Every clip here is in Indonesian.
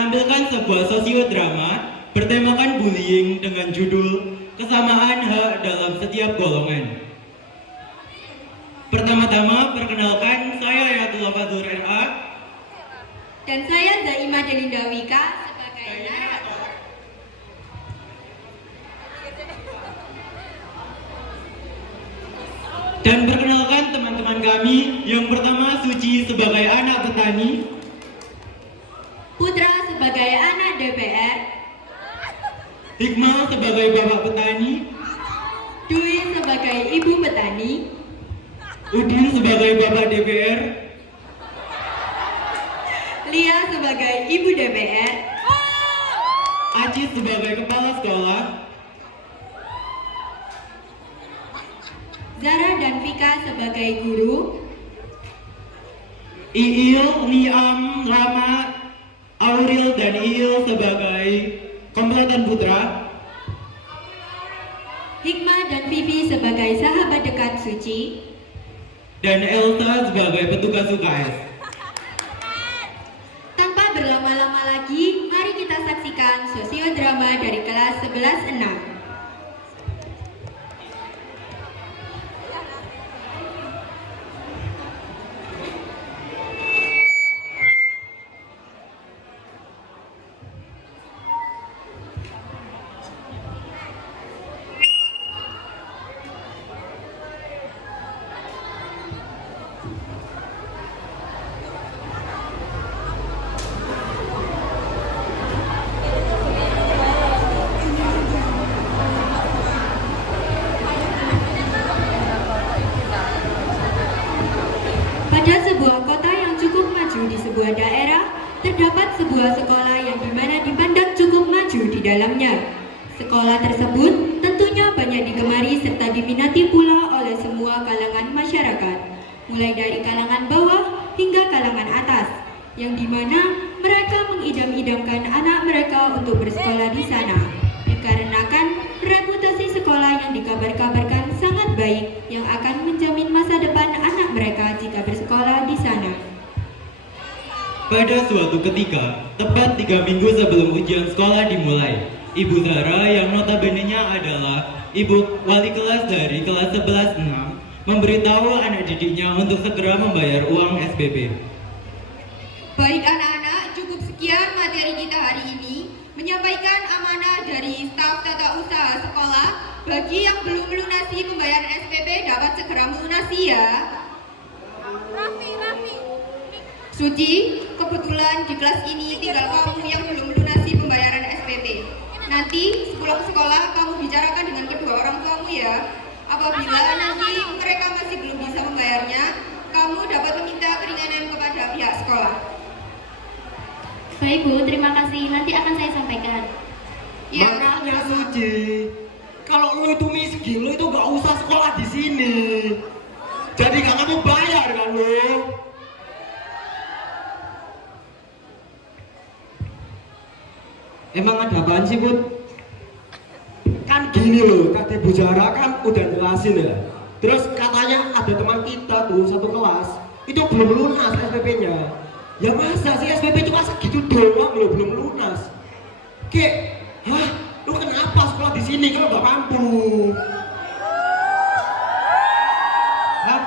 menampilkan sebuah sosiodrama bertemakan bullying dengan judul Kesamaan Hak dalam Setiap Golongan. Pertama-tama, perkenalkan, saya Ayatullah Fadzur RA. Dan saya Zaima Delinda Wika sebagai narator. Dan perkenalkan teman-teman kami, yang pertama Suci sebagai anak petani, Putra sebagai anak DPR, Hikmah sebagai bapak petani, Dwi sebagai ibu petani, Udin sebagai bapak DPR, Lia sebagai ibu DPR, Acis sebagai kepala sekolah, Zara dan Vika sebagai guru, Iil, Niam, Rama, Auril, dan Iil sebagai kompletan putra, Hikmah dan Vivi sebagai sahabat dekat Suci, dan Elsa sebagai petugas UKS. Tanpa berlama-lama lagi, mari kita saksikan sosiodrama dari kelas 11-6. Pada sebuah kota yang cukup maju di sebuah daerah, terdapat sebuah sekolah yang dimana dipandang cukup maju di dalamnya. Sekolah tersebut tentunya banyak digemari serta diminati pula oleh semua kalangan masyarakat, mulai dari kalangan bawah hingga kalangan atas, yang dimana mereka mengidam-idamkan anak mereka untuk bersekolah di sana, dikarenakan reputasi sekolah yang dikabar-kabarkan sangat baik yang akan menjamin masa depan anak mereka jika bersekolah di sana. Pada suatu ketika, tepat 3 minggu sebelum ujian sekolah dimulai, Ibu Zara yang notabene-nya adalah ibu wali kelas dari kelas 11-6 memberitahu anak didiknya untuk segera membayar uang SPP. Baik anak-anak, cukup sekian materi kita hari ini. Menyampaikan amanah dari staf tata usaha sekolah, bagi yang belum melunasi pembayaran SPP dapat segera melunasi ya. Suci, kebetulan di kelas ini tinggal kamu yang belum melunasi pembayaran SPP. Nanti sepulang sekolah kamu bicarakan dengan kedua orang tuamu ya. Apabila nanti mereka masih belum bisa membayarnya, kamu dapat meminta keringanan kepada pihak sekolah. Baik Bu, terima kasih. Nanti akan saya sampaikan. Ya, Makanya Suci, kalau lu itu miskin, lu itu gak usah sekolah di sini. Jadi gak kamu bayar kan lu? Emang ada apaan sih, Bud? Kan gini loh, kata Bu Zara kan udah ngelasin ya. Terus katanya ada teman kita tuh satu kelas, itu belum lunas SPP-nya. Ya masa sih SPP cuma segitu doang loh, belum lunas. Kek, hah? Lu kenapa sekolah di sini kalau gak mampu? Hah?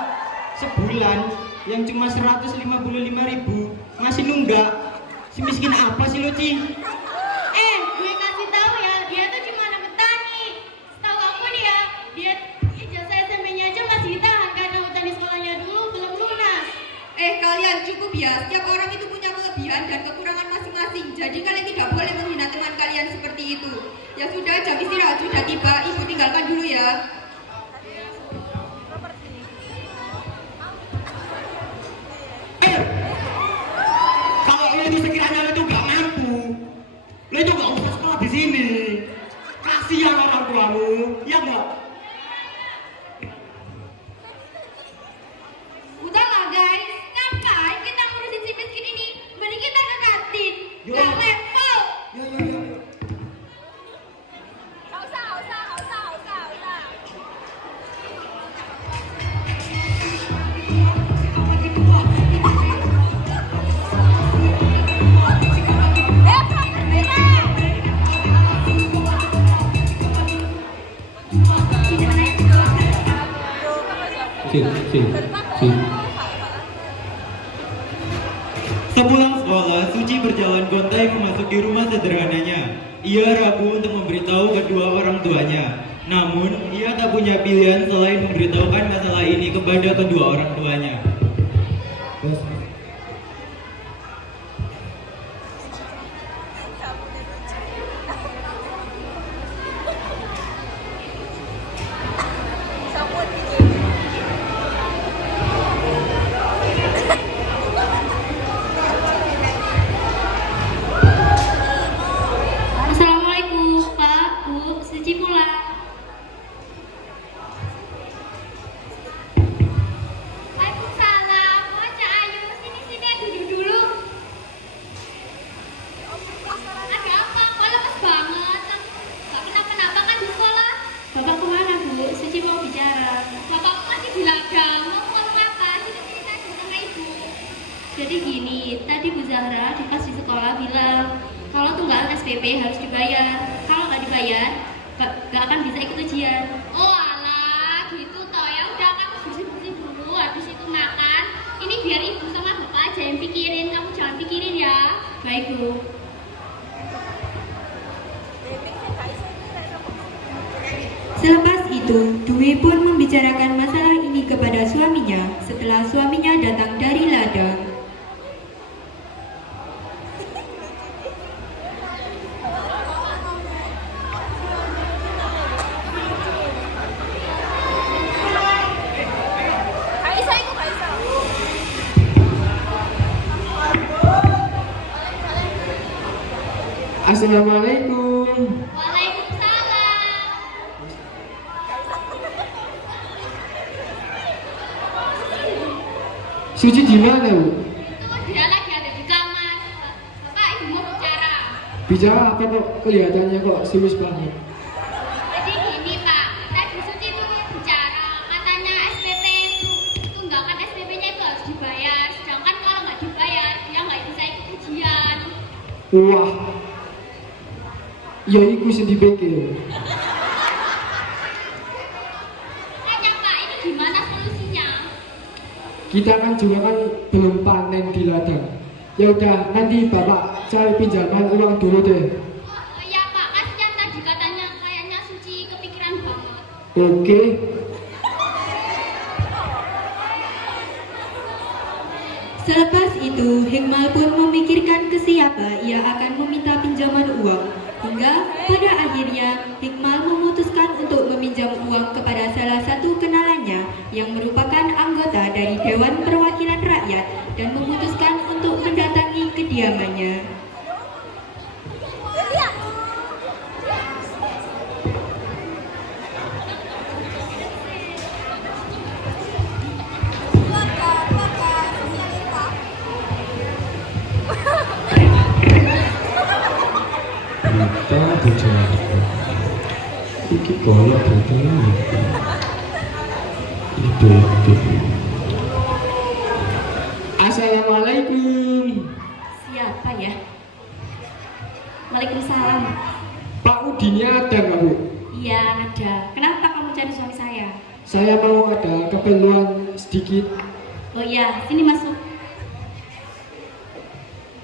Sebulan yang cuma 155.000 masih nunggak. Si miskin apa sih lo, Ci? Gue kasih tahu ya, dia tuh cuma anak petani. Setahu aku nih ya, dia ijazah SMP-nya aja masih ditahan karena utang di sekolahnya dulu belum lunas. Kalian cukup ya, setiap orang itu punya kelebihan dan kekurangan masing-masing. Jadi kalian tidak boleh menghina teman kalian seperti itu. Ya sudah, jam istirahat sudah tiba, ibu tinggalkan dulu ya. Kalau lu itu sekiranya lu itu gak mampu, lu itu gak usah sekolah di sini. Kasihan orang tuamu, ya enggak? Udahlah guys, ngapain kita ngurusin si miskin ini? Mending kita ke kantin. Yo. Gak level. Ya. Sepulang sekolah, Suci berjalan gontai memasuki rumah sederhananya. Ia ragu untuk memberitahu kedua orang tuanya. Namun, ia tak punya pilihan selain memberitahukan masalah ini kepada kedua orang tuanya. Assalamualaikum Pak, Bu, Suci pulang. Waalaikumsalam, oh Cak Ayu, sini duduk dulu. Ada apa? Kok lemes banget? Gak kenapa-kenapa kan di sekolah? Bapak kemana Bu? Suci mau bicara. Bapak masih di ladang, mau ngomong apa? Sini aja sama Ibu. Jadi gini, tadi Bu Zahra di pas di sekolah bilang kalau tunggakan SPP harus dibayar. Kalau nggak dibayar, nggak akan bisa ikut ujian. Oh alah, gitu toh ya. Udah kamu bersih-bersih dulu, habis itu makan. Ini biar ibu sama bapak aja yang pikirin. Kamu jangan pikirin ya. Baik Bu. Selepas itu, Dwi pun membicarakan masalah ini kepada suaminya setelah suaminya datang dari ladang. Assalamualaikum. Waalaikumsalam. Suci di mana, Bu? Itu dia lagi ada di kamar. Bapak ibu mau bicara. Bicara apa kok kelihatannya kok serius banget? Jadi gini Pak, tadi Suci itu bicara katanya SPP itu tunggakan SPP-nya itu harus dibayar. Sedangkan kalau nggak dibayar dia nggak bisa ikut ujian. Wah, ya iku sing dipikir. Makanya Pak, ini gimana solusinya? Kita kan juga kan belum panen di ladang. Ya udah, nanti Bapak cari pinjaman uang dulu deh. Oh iya Pak, kasihan tadi katanya kayaknya Suci kepikiran banget. Oke. Selepas itu, Hikmal pun memikirkan ke siapa ia akan meminta pinjaman uang. Hingga pada akhirnya, Hikmal memutuskan untuk meminjam uang kepada salah satu kenalannya yang merupakan anggota dari Dewan Perwakilan Rakyat dan memutuskan untuk mendatangi kediamannya. Kita bicara. Iki golok betulnya. Itu. Assalamualaikum. Siapa ya? Waalaikumsalam. Pak Udinnya ada nggak, Bu? Iya, ada. Kenapa kamu cari suami saya? Saya mau ada keperluan sedikit. Oh iya, sini masuk.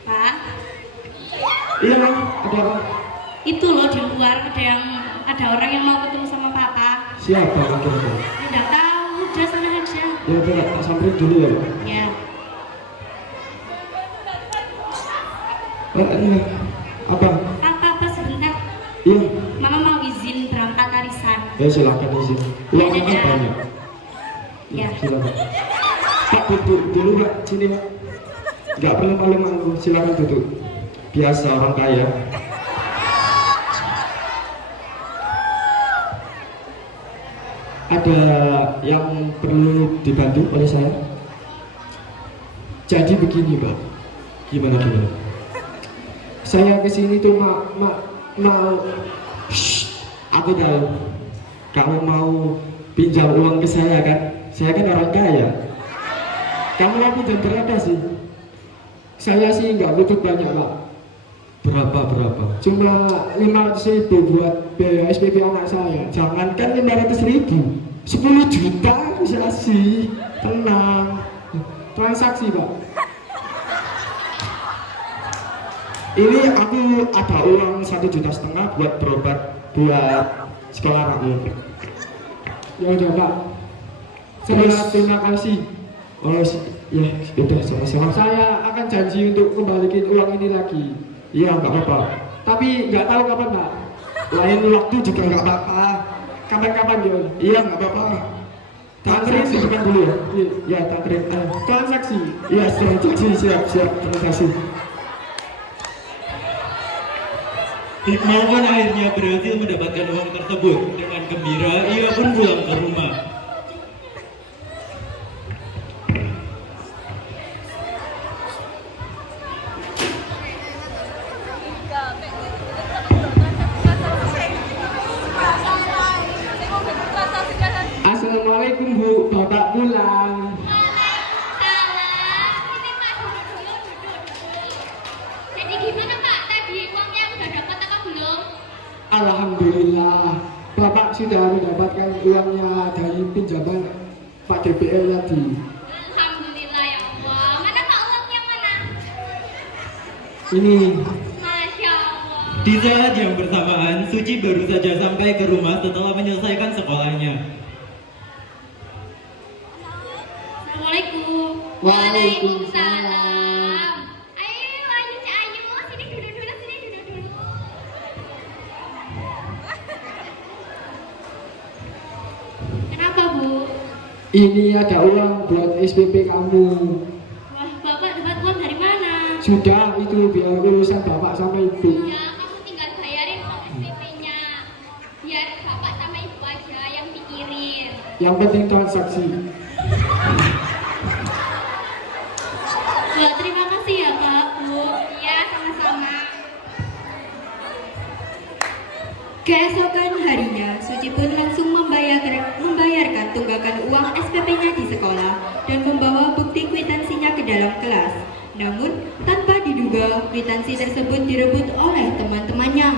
Pak, Iya, ada apa? itu loh di luar ada orang yang mau ketemu sama Papa. Siapa kira-kira? Tidak tahu, udah sana aja. Ya udah, tak samperin dulu ya, Pak. Ya. Iya. Apa? Papa sebentar. Iya. Mama mau izin berangkat arisan. Ya silakan izin. Uangnya kan dadah. banyak. Ya. Silakan. Pak duduk dulu, Pak. Sini, Pak. Nggak perlu malu-malu. Silakan duduk. Biasa orang kaya. Ada yang perlu dibantu oleh saya? Jadi begini, Pak. Gimana? Saya kesini tuh mau. Shh, aku tahu. Kamu mau pinjam uang ke saya kan? Saya kan orang kaya. Kamu mau pinjam berapa sih? Saya sih nggak butuh banyak, Pak. Berapa? Cuma 500.000 buat biaya SPP anak saya. Jangankan 500.000, 10 juta bisa sih, tenang. Transaksi Pak. Ini aku ada uang 1,5 juta buat berobat buat sekolah kamu. Ya udah Pak. Terima kasih. Oh ya udah sama-sama. Saya akan janji untuk kembalikan uang ini lagi. Iya nggak apa-apa. Tapi nggak tahu kapan Pak. Lain waktu juga nggak apa-apa. Kapan-kapan ya. Iya nggak apa-apa. Tantrin di depan dulu ya. Iya tantrin. Transaksi. Iya transaksi siap. Terima kasih. Hikmah pun akhirnya berhasil mendapatkan uang tersebut. Dengan gembira, ia pun pulang ke rumah. Assalamualaikum Bu, Bapak pulang. Waalaikumsalam. Sini Pak, duduk. Jadi gimana Pak? Tadi uangnya udah dapat apa belum? Alhamdulillah, Bapak sudah mendapatkan uangnya dari pinjaman Pak DPR tadi. Alhamdulillah ya Allah. Mana Pak uangnya mana? Ini Masya Allah. Di saat yang bersamaan, Suci baru saja sampai ke rumah setelah menyelesaikan sekolahnya. Assalamualaikum. Waalaikumsalam. Ayo Cak Ayu, sini duduk dulu. Kenapa Bu? ini ada uang buat SPP kamu. Wah, Bapak dapat uang dari mana? Sudah itu biar urusan Bapak sama Ibu. Ya, kamu tinggal bayarin uang SPP-nya. Biar Bapak sama Ibu aja yang pikirin. Yang penting transaksi. Ya, terima kasih ya Pak, Bu. Iya, sama-sama. Keesokan harinya, Suci pun langsung membayarkan tunggakan uang SPP-nya di sekolah dan membawa bukti kwitansinya ke dalam kelas. Namun, tanpa diduga, kwitansi tersebut direbut oleh teman-temannya.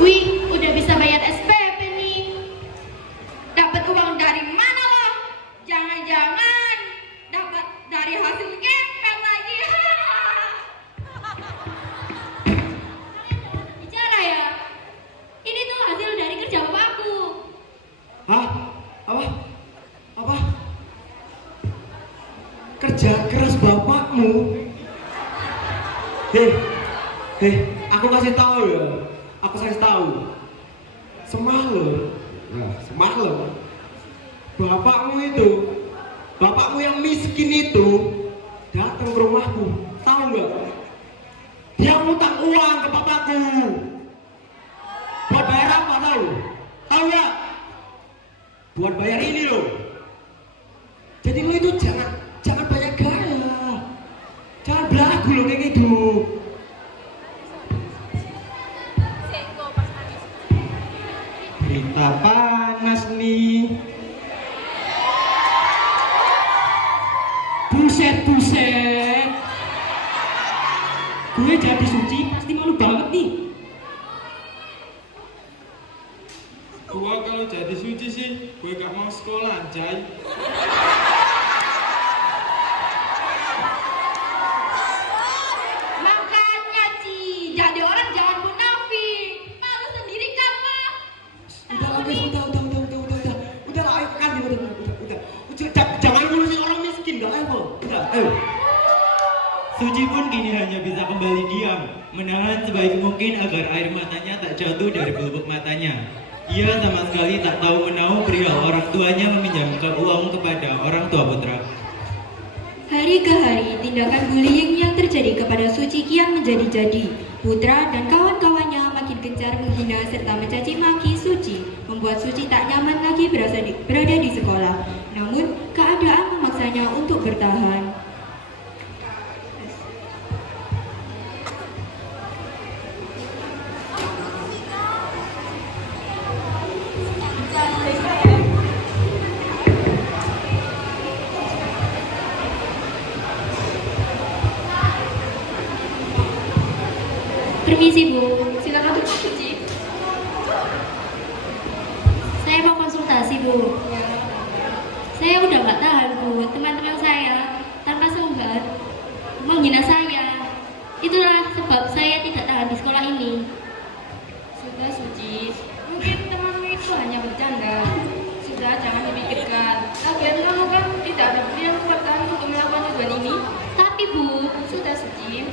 Wih, udah bisa bayar SPP nih. Dapat uang dari mana lo? Jangan-jangan dapat dari hasil gempel lagi. Bicara ya. Ini tuh hasil dari kerja bapakku. Hah? Apa? Kerja keras bapakmu? Hei, aku kasih tahu ya. Aku kasih tahu. Semalam, bapakmu yang miskin itu datang ke rumahku. Tahu nggak? Dia ngutang uang ke bapakku. Buat bayar apa tahu? Tahu nggak? Buat bayar ini loh. Jadi lo itu jangan banyak gaya. Jangan belagu lo kayak gitu. Berita panas nih. Buset. Gue jadi Suci pasti malu banget nih. Gua kalau jadi Suci sih, gue gak mau sekolah, anjay. Makanya Ci, jadi orang jangan munafik. Malu sendiri kan Pak? Udah, ayo kan, udah. Jangan ngurusin orang miskin, gak level. Udah, ayo. Suci pun kini hanya bisa kembali diam, menahan sebaik mungkin agar air matanya tak jatuh dari pelupuk matanya. Ia sama sekali tak tahu menahu perihal orang tuanya meminjamkan uang kepada orang tua putra. Hari ke hari, tindakan bullying yang terjadi kepada Suci kian menjadi-jadi. Putra dan kawan-kawannya makin gencar menghina serta mencaci maki Suci, membuat Suci tak nyaman lagi berada di sekolah. Namun, keadaan memaksanya untuk bertahan. Permisi Bu, silakan duduk Suci. Saya mau konsultasi Bu. Saya udah nggak tahan Bu, teman-teman saya tanpa sumber menghina saya. Itulah sebab saya tidak tahan di sekolah ini. Sudah Suci, mungkin temanmu itu hanya bercanda. Sudah, jangan dipikirkan. Lagian kamu kan tidak ada bukti yang kuat untuk melakukan tuduhan ini. Tapi Bu, Sudah Suci,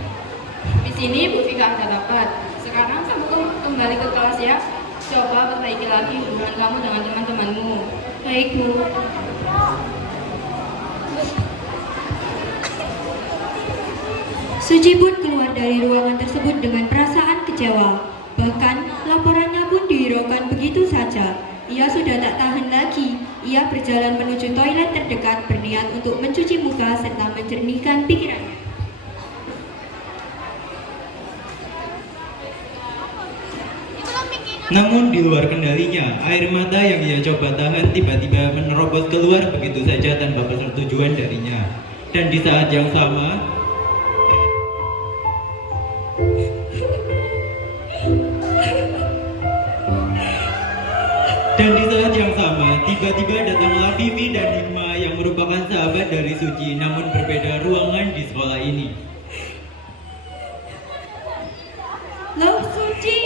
di sini Bu Vika ada dapat. Sekarang kamu kembali ke kelas ya. Coba perbaiki lagi hubungan kamu dengan teman-temanmu. baik Bu. Suci pun keluar dari ruangan tersebut dengan perasaan kecewa. Bahkan laporannya pun dihiraukan begitu saja. Ia sudah tak tahan lagi. Ia berjalan menuju toilet terdekat berniat untuk mencuci muka serta menjernihkan pikirannya. Namun di luar kendalinya, air mata yang ia coba tahan tiba-tiba menerobos keluar begitu saja tanpa persetujuan darinya. Dan di saat yang sama, tiba-tiba datanglah Vivi dan Hikmah yang merupakan sahabat dari Suci, namun berbeda ruangan di sekolah ini. Loh, Suci.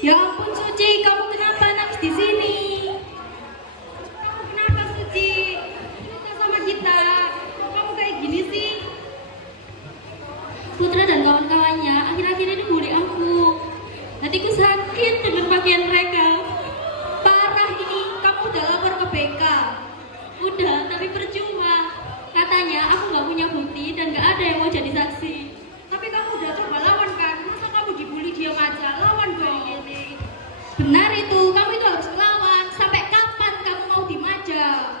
Ya ampun Suci, kamu kenapa nangis di sini? Kamu kenapa Suci? Cerita sama kita. Kok kamu kayak gini sih? Putra dan kawan-kawannya akhir-akhir ini bully aku. Hatiku sakit dengan bagian mereka. Parah ini, kamu udah lapor ke BK. Udah, tapi percuma. Katanya aku nggak punya bukti dan nggak ada yang mau jadi saksi. Tapi kamu udah coba lawan kan? Masa kamu dibully diam aja? Lawan dong ini. Benar itu, kamu itu harus lawan. Sampai kapan kamu mau dimaja?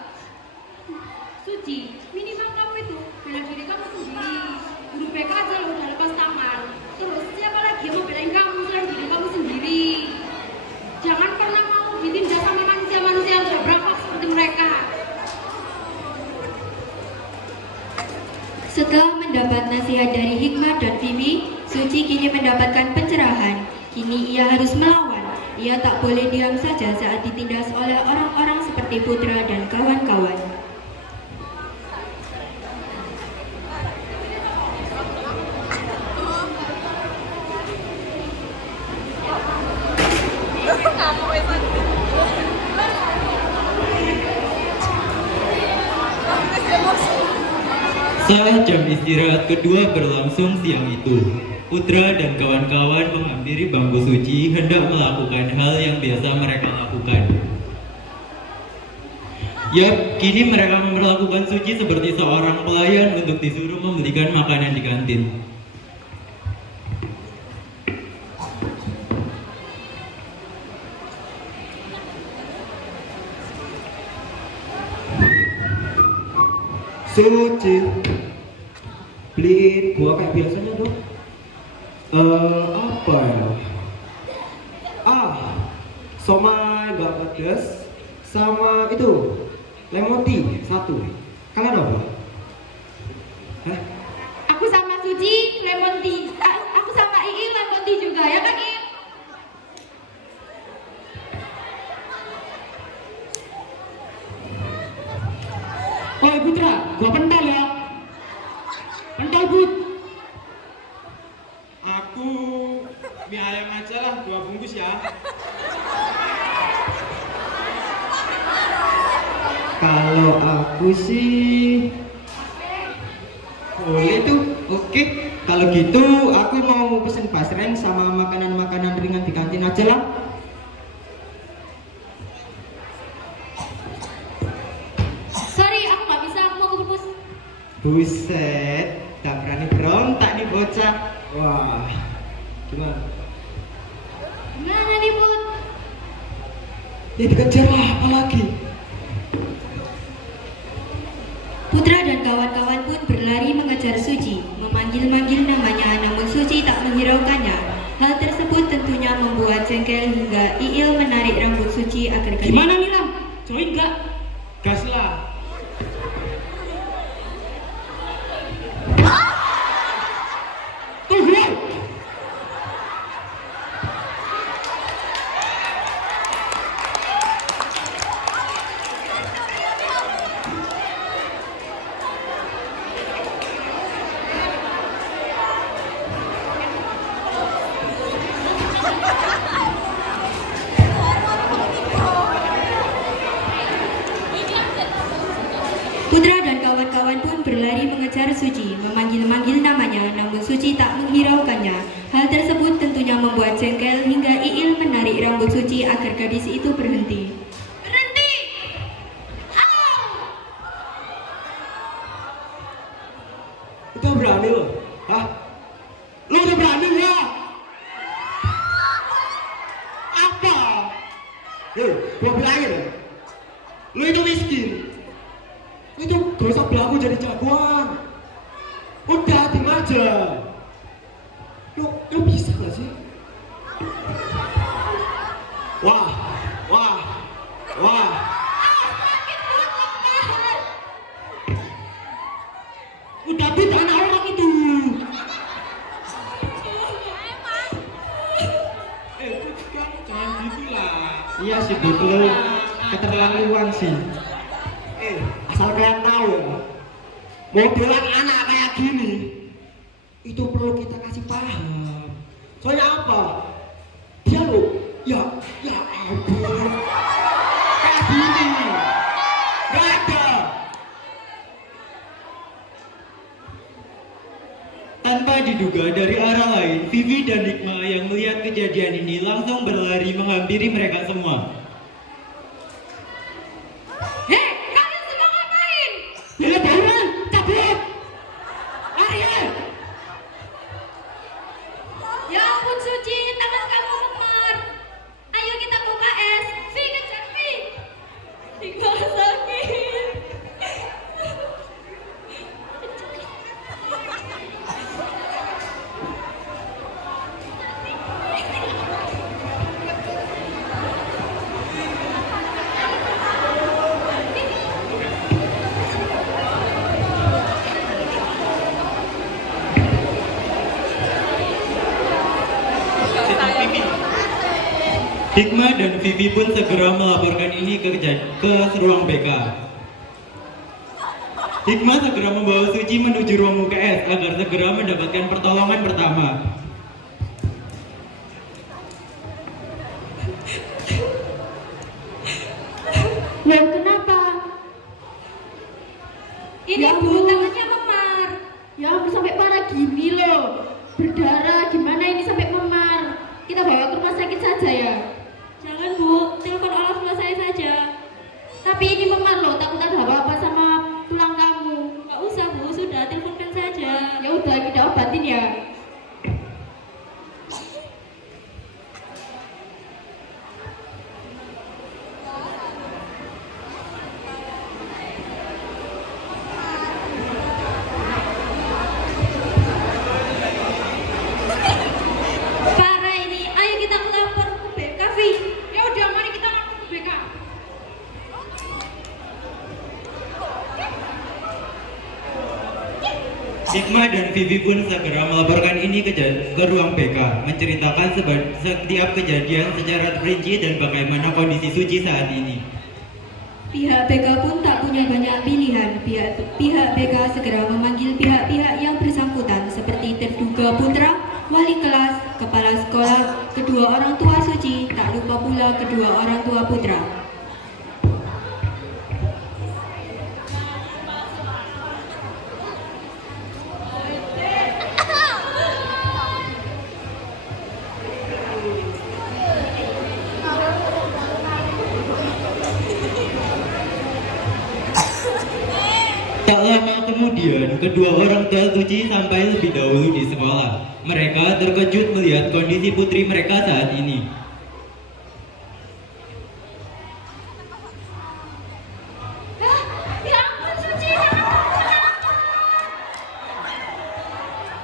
Suci, minimal kamu itu bela diri kamu sendiri. Guru BK aja lo udah lepas tangan. Terus siapa lagi yang mau belain kamu selain diri kamu sendiri? Jangan pernah mau ditindas sama manusia-manusia yang sudah berakhlak seperti mereka. Setelah mendapat nasihat dari Hikmah dan Vivi, Suci kini mendapatkan pencerahan. Kini ia harus melawan. Ia tak boleh diam saja saat ditindas oleh orang-orang seperti Putra dan kawan-kawan. Saat jam istirahat kedua berlangsung siang itu, Putra dan kawan-kawan menghampiri bangku Suci hendak melakukan hal yang biasa mereka lakukan. Yap, kini mereka memperlakukan Suci seperti seorang pelayan untuk disuruh membelikan makanan di kantin. Suci, beliin gua kayak biasanya dong. Apa ya? Somai nggak pedas sama itu lemon tea satu. Kalian apa? Hah? Aku sama Suci lemon tea. Aku sama Ii lemon tea juga ya kan Ii? Oh Putra, gua pentol ya. Pentol Put. Aku mie ayam aja lah, 2 bungkus ya. Kalau aku sih boleh tuh, oke. Kalau gitu aku mau pesen basreng sama makanan-makanan ringan di kantin aja lah. Sorry, aku nggak bisa. Aku mau ke perpus. Buset, tak berani berontak nih bocah. Wah, gimana? Gimana nih, Put? Ya dikejar lah, apalagi? Putra dan kawan-kawan pun berlari mengejar Suci, memanggil-manggil namanya namun Suci tak menghiraukannya. Hal tersebut tentunya membuat jengkel hingga Iil menarik rambut Suci agar gadis. Gimana nih, Lam? Join nggak? Gas lah. Tunggu! Putra dan kawan-kawan pun berlari mengejar Suci, memanggil-manggil namanya, namun Suci tak menghiraukannya. Hal tersebut tentunya membuat jengkel hingga Iil menarik rambut Suci agar gadis itu berhenti. Berhenti! Itu berani lo? Hah? Lo udah berani ya? Apa? Hei, gua bilangin ya. Lo itu miskin. Lo itu gak usah belagu jadi jagoan. Udah, tim aja. Lo bisa gak sih? Wah, wah, wah. Udah bidana orang itu. Put, kamu jangan gitu lah. Iya sih, Bud, lo keterlaluan sih. Asal kalian tahu ya, modelan anak kayak gini itu perlu kita kasih paham. Soalnya apa? Dia lo, ya ampun, kayak gini, gak ada. Tanpa diduga dari arah lain, Vivi dan Hikmah yang melihat kejadian ini langsung berlari menghampiri mereka semua. Hei, kalian semua ngapain? Ya bangun, cabut, lari ya. Ya ampun, Suci, tangan kamu memar. Ayo kita ke UKS. Vi, kejar Vi. Hikmah sakit. Hikmah dan Vivi pun segera melaporkan ini ke ruang BK. Hikmah segera membawa Suci menuju ruang UKS agar segera mendapatkan pertolongan pertama. Loh, kenapa? Ini Ya Bu, ampun. tangannya memar. Ya ampun, sampai parah gini loh. Berdarah, gimana ini sampai memar? Kita bawa ke rumah sakit saja ya. Jangan Bu, telepon orang tua saya saja. Tapi ini memar loh, takut ada apa-apa sama tulang kamu. Nggak usah Bu, sudah teleponkan saja. Ya udah, kita obatin ya. Parah ini, ayo kita lapor ke BK Vi. Ya udah, mari kita lapor ke BK. Hikmah dan Vivi pun segera melaporkan ini ke ruang BK, menceritakan setiap kejadian secara rinci dan bagaimana kondisi Suci saat ini. Pihak BK pun tak punya banyak pilihan. Pihak BK segera memanggil pihak-pihak yang bersangkutan seperti terduga putra, wali kelas, kepala sekolah, kedua orang tua Suci, tak lupa pula kedua orang tua putra. Tak lama kemudian, kedua orang tua Suci sampai lebih dahulu di sekolah. Mereka terkejut melihat kondisi putri mereka saat ini. Ya ampun, Suci.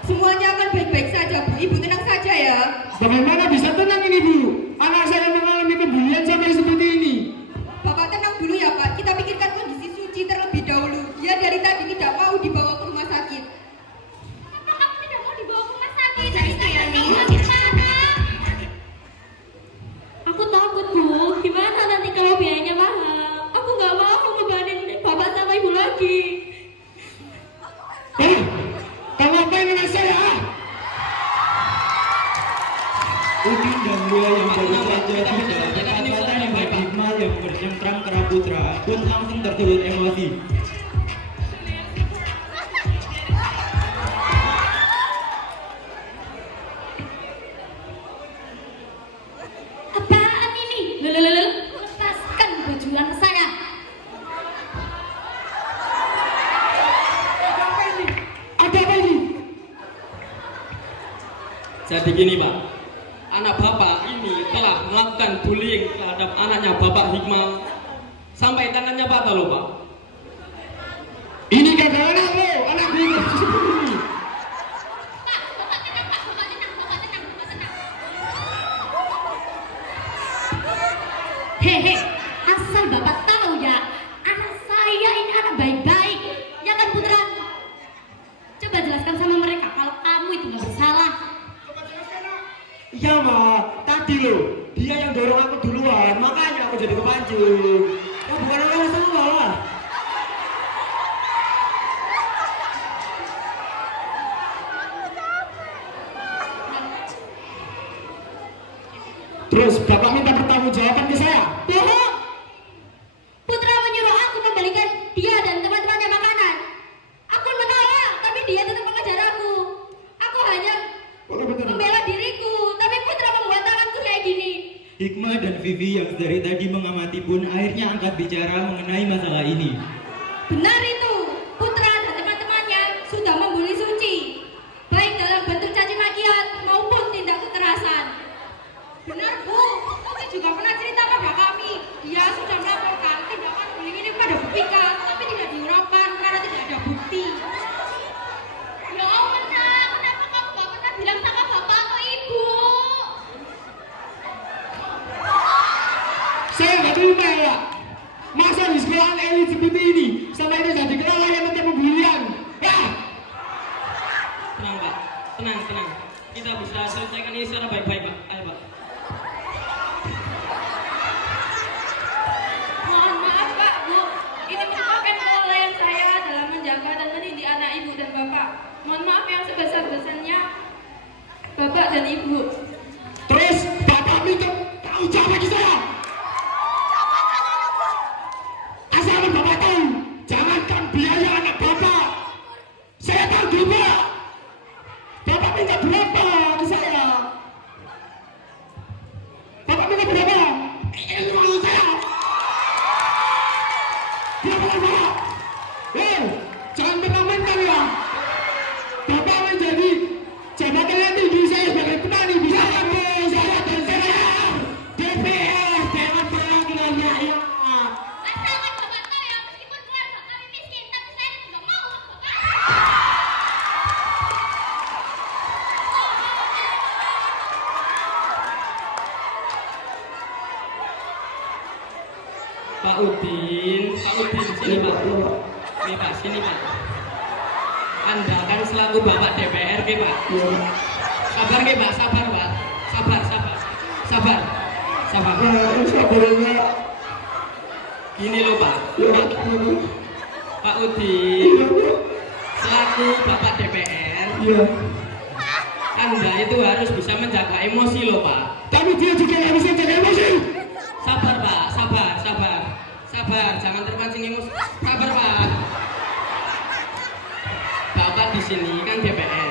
Semuanya akan baik-baik saja, Bu. Ibu tenang saja ya. Bagaimana bisa tenang ini, Bu? Anak saya mengalami kebulian sampai seperti ini. Bapak tenang dulu ya, Pak. Kita pikirkan kondisi Suci terlebih dahulu. Dia dari tadi tidak mau dibawa ke rumah sakit. Kenapa kamu tidak mau dibawa ke rumah sakit? Dari tadi gimana? Aku takut, Bu. Gimana nanti kalau biayanya mahal? Aku nggak mau ngebebanin bapak sama ibu lagi. Kamu ngapain dengan saya? Udin dan Buya yang baru saja tiba berpapasan dengan Hikmah yang bercengkram kera putra pun langsung tersulut emosi. Apaan ini? Lelelele, lepaskan baju anak saya. Ada apa ini? Jadi gini Pak, anak Bapak ini telah melakukan bullying terhadap anaknya Bapak Hikmah sampai tangannya patah loh Pak. Ini gara-gara anak lo, anak gue seperti ini. Pak, Bapak tenang, Pak. Bapak tenang, Bapak tenang, Bapak tenang. Hehe, asal Bapak tahu ya, anak saya ini anak baik-baik. Ya kan, Putra? Coba jelaskan sama mereka kalau kamu itu nggak bersalah. Iya Ma, tadi loh dia yang dorong aku duluan, makanya aku jadi kepancing. Ya bukan aku yang salah. Terus Bapak minta pertanggungjawaban ke saya. Bohong! Putra menyuruh aku membelikan dia dan teman-temannya makanan. Aku menolak, tapi dia tetap mengejar aku. Aku hanya membela diriku, tapi Putra membuat tanganku kayak gini. Hikmah dan Vivi yang dari tadi mengamati pun akhirnya angkat bicara mengenai masalah ini. Benar itu, Putra dan teman-temannya sudah membuli Suci, baik dalam bentuk caci makian maupun tindak kekerasan. Benar, Bu. Suci juga pernah cerita pada kami. Dia sudah melaporkan tindakan bullying ini pada Bu Pika, tapi tidak diuraukan karena tidak ada bukti. Ya Allah, Nak, kenapa kamu gak pernah bilang sama bapak atau ibu? Saya nggak terima ya. Masa di sekolahan elit seperti ini sampai ini jadi kelalaian untuk pembulian. Ya. Tenang Pak, tenang, tenang. Kita bisa selesaikan ini secara baik-baik Pak. Ayo Pak. Mohon maaf, Pak, Bu. Ini merupakan kelalaian saya dalam menjaga dan mendidik anak ibu dan bapak. Mohon maaf yang sebesar-besarnya, Bapak dan Ibu. Terus Bapak minta tahu jawab ke saya. Asal Bapak tahu, jangankan biaya anak Bapak. Saya tahu juga. Bapak minta berapa ke saya? Bapak minta berapa? Ini maksud saya. Berapa Bapak? Jangan mentang-mentang ya. Bapak menjadi jabatan yang tinggi, saya sebagai petani bisa apa? Saya dan saya DPR, jangan perwakilan rakyat. Asalkan bapak tahu ya, meskipun keluarga kami miskin, tapi saya juga mau bapak. Pak Udin, sini Pak. Ini Pak, sini Pak. Anda kan selaku Bapak DPR ke Pak. Sabar ke Pak, sabar Pak. Sabar, sabar. Sabar. Sabar. Sabarnya. Gini loh Pak. Pak Udin, selaku Bapak DPR, Iya. Anda itu harus bisa menjaga emosi loh Pak. Tapi dia juga nggak bisa jaga emosi. Sabar Pak, sabar, sabar. Sabar, jangan terpancing emosi. Sabar Pak. Bapak di sini kan DPR.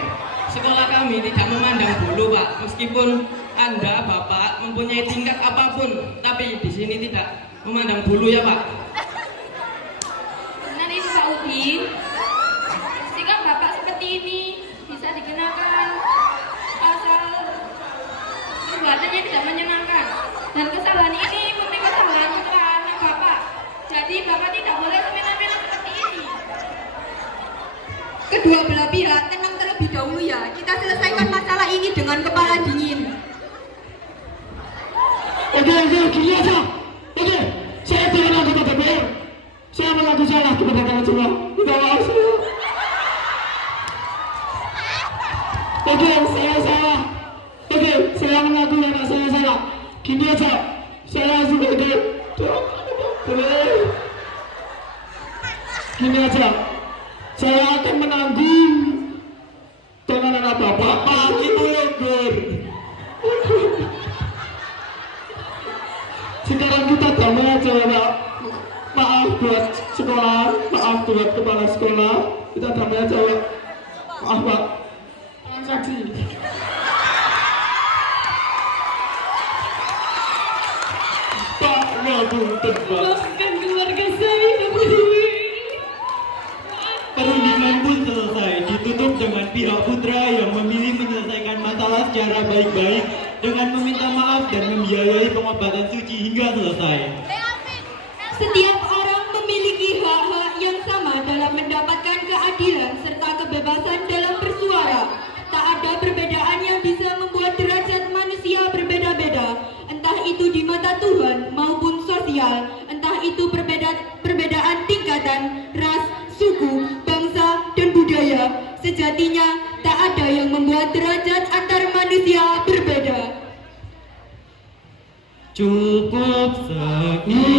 Sekolah kami tidak memandang bulu Pak. Meskipun Anda Bapak mempunyai tingkat apapun, tapi di sini tidak memandang bulu ya Pak. Benar itu Pak Udin. Kedua belah pihak tenang terlebih dahulu ya. Kita selesaikan masalah ini dengan kepala dingin. Oke, gini aja. Oke, saya bukan anggota DPR. Saya mengaku salah kepada kalian semua. Minta maaf saya. Oke, saya salah. Oke, saya mengaku anak saya salah. Gini aja, saya sebagai gini aja, saya akan menanggung dengan anak bapak itu lembur. Sekarang kita damai aja Pak. Maaf buat sekolah, maaf buat kepala sekolah. Kita damai aja Pak. Maaf Pak. Saksi. Pak, ngapunten Pak. Maafkan keluarga saya, Bu Dewi. Perundingan pun selesai, ditutup dengan pihak putra yang memilih menyelesaikan masalah secara baik-baik dengan meminta maaf dan membiayai pengobatan Suci hingga selesai. Setiap orang memiliki hak-hak yang sama dalam mendapatkan keadilan serta kebebasan dalam bersuara. Tak ada perbedaan yang bisa membuat derajat manusia berbeda-beda, entah itu di mata Tuhan maupun sosial, entah itu perbedaan tingkatan, ras, suku, bangsa, dan budaya. Sejatinya tak ada yang membuat derajat antar manusia berbeda. Cukup sekian.